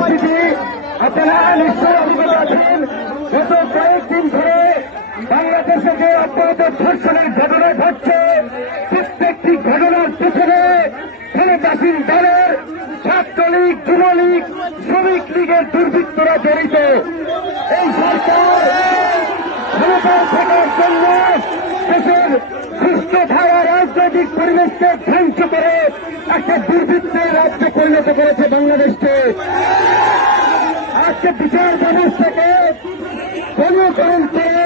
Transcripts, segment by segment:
পরিস্থিতি আপনারা নিশ্চয়ই অবগত আছেন। গত কয়েকদিন ধরে বাংলাদেশে যে অব্যাহত ধর্ষণের ঘটনা ঘটছে, প্রত্যেকটি ঘটনার পেছনে ক্ষমতাসীন দলের ছাত্রলীগ, যুবলীগ, শ্রমিক লীগের দুর্বৃত্তরা জড়িত। এই সরকার ক্ষমতায় থাকার জন্য দেশের সুস্থ ধারা রাজনৈতিক পরিবেশকে ধ্বংস করে একটা দুর্বৃত্তের রাজ্যে পরিণত করেছে বাংলাদেশকে। আজকে বিচার ব্যবস্থাকে দলীয়করণ করে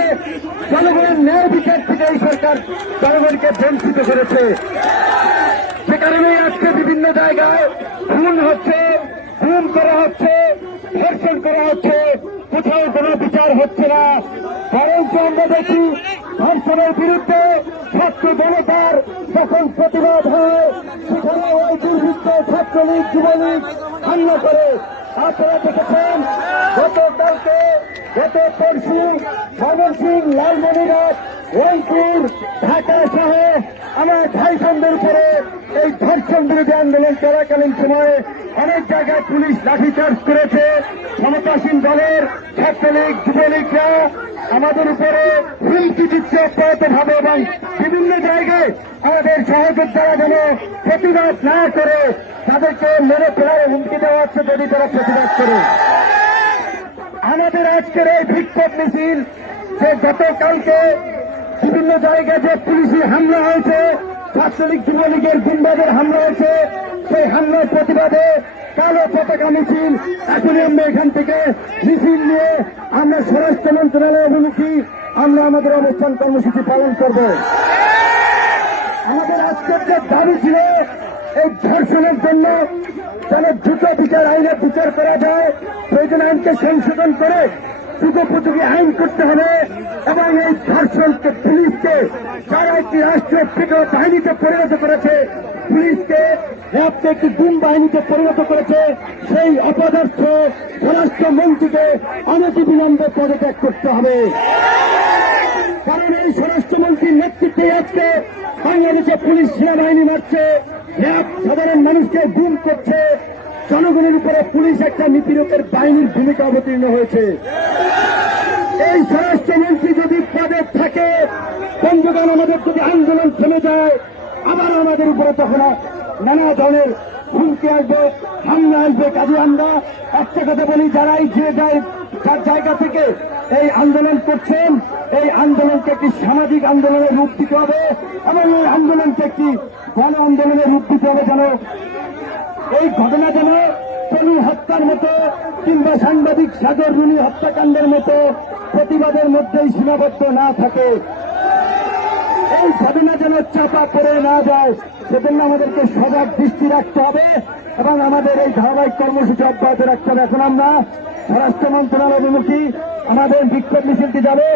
জনগণের ন্যায় বিচার থেকে এই সরকার জনগণকে বঞ্চিত করেছে। সে কারণে আজকে বিভিন্ন জায়গায় খুন হচ্ছে, গুম করা হচ্ছে, ধর্ষণ করা হচ্ছে, কোথাও কোনো বিচার হচ্ছে না। বরঞ্চ আমরা দেখি ধর্ষণের বিরুদ্ধে ছাত্র জনতার যখন প্রতিবাদ হয় সেখানে ওই দুর্বৃত্ত ছাত্রলীগ, যুবলীগ হামলা করে। আপনারা দেখেছেন গতকালকে, গত পরশু ময়মনসিংহ, লালমনিরহাট, রংপুর, ঢাকা সহ আমার ভাই বোনদের উপরে এই ধর্ষণ বিরোধী আন্দোলন চলাকালীন সময়ে অনেক জায়গায় পুলিশ লাঠিচার্জ করেছে। ক্ষমতাসীন দলের ছাত্রলীগ, যুবলীগরা আমাদের উপরে হুমকি দিচ্ছে অব্যাহতভাবে এবং বিভিন্ন জায়গায় আমাদের সহযোদ্ধারা যেন প্রতিবাদ না করে তাদেরকে মেরে ফেলার হুমকি দেওয়া হচ্ছে যদি তারা প্রতিবাদ করে। আমাদের আজকের এই বিক্ষোভ মিছিল যে গতকালকে বিভিন্ন জায়গায় যে পুলিশি হামলা হয়েছে, ছাত্রলীগ, যুবলীগের গুন্ডাদের হামলা হয়েছে, সেই হামলার প্রতিবাদে কালো পতাকা মিছিল এখনই আমরা এখান থেকে মিছিল নিয়ে আমরা স্বরাষ্ট্র মন্ত্রণালয় অভিমুখী আমরা আমাদের অবস্থান কর্মসূচি পালন করব। আমাদের আজকের যে দাবি ছিল এই ধর্ষণের জন্য যেন দ্রুত বিচার আইনে বিচার করা যায়, প্রয়োজন আইনকে সংশোধন করে যুগোপযোগী আইন করতে হবে এবং এই ধর্ষণকে পুলিশকে যারা একটি রাষ্ট্রীয় পিকআপ বাহিনীতে পরিণত করেছে, পুলিশকে র্যাবকে একটি গুম বাহিনীতে পরিণত করেছে, সেই অপদার্থ স্বরাষ্ট্রমন্ত্রীকে অনতিবিলম্বে পদত্যাগ করতে হবে। কারণ এই স্বরাষ্ট্রমন্ত্রীর নেতৃত্বে আজকে বাংলাদেশে পুলিশ সেনাবাহিনী মারছে, র্যাব সাধারণ মানুষকে গুম করছে, জনগণের উপরে পুলিশ একটা নিপীড়কের বাহিনীর ভূমিকা অবতীর্ণ হয়েছে। এই স্বরাষ্ট্রমন্ত্রী যদি পদে থাকে, বন্ধুগণ, আমাদের যদি আন্দোলন থেমে যায়, আবার আমাদের উপরে তখন নানা ধরনের হুমকি আসবে, হামলা আসবে। কাজে আমরা একটা কথা বলি, যারাই যে যায় যার জায়গা থেকে এই আন্দোলন করছেন, এই আন্দোলনকে একটি সামাজিক আন্দোলনের রূপ দিতে হবে এবং এই আন্দোলনকে একটি গণ আন্দোলনের রূপ দিতে হবে, যেন এই ঘটনা যেন তনু হত্যার মতো কিংবা সাংবাদিক সাগর রুনি হত্যাকাণ্ডের মতো প্রতিবাদের মধ্যেই সীমাবদ্ধ না থাকে। এই ঘটনা যেন চাপা পড়ে না যায়, সেজন্য আমাদেরকে সজাগ দৃষ্টি রাখতে হবে এবং আমাদের এই ধারাবাহিক কর্মসূচি অব্যাহত রাখতে হবে। এখন আমরা স্বরাষ্ট্র মন্ত্রণালয় অভিমুখী আমাদের বিক্ষোভ মিছিলটি যাবে।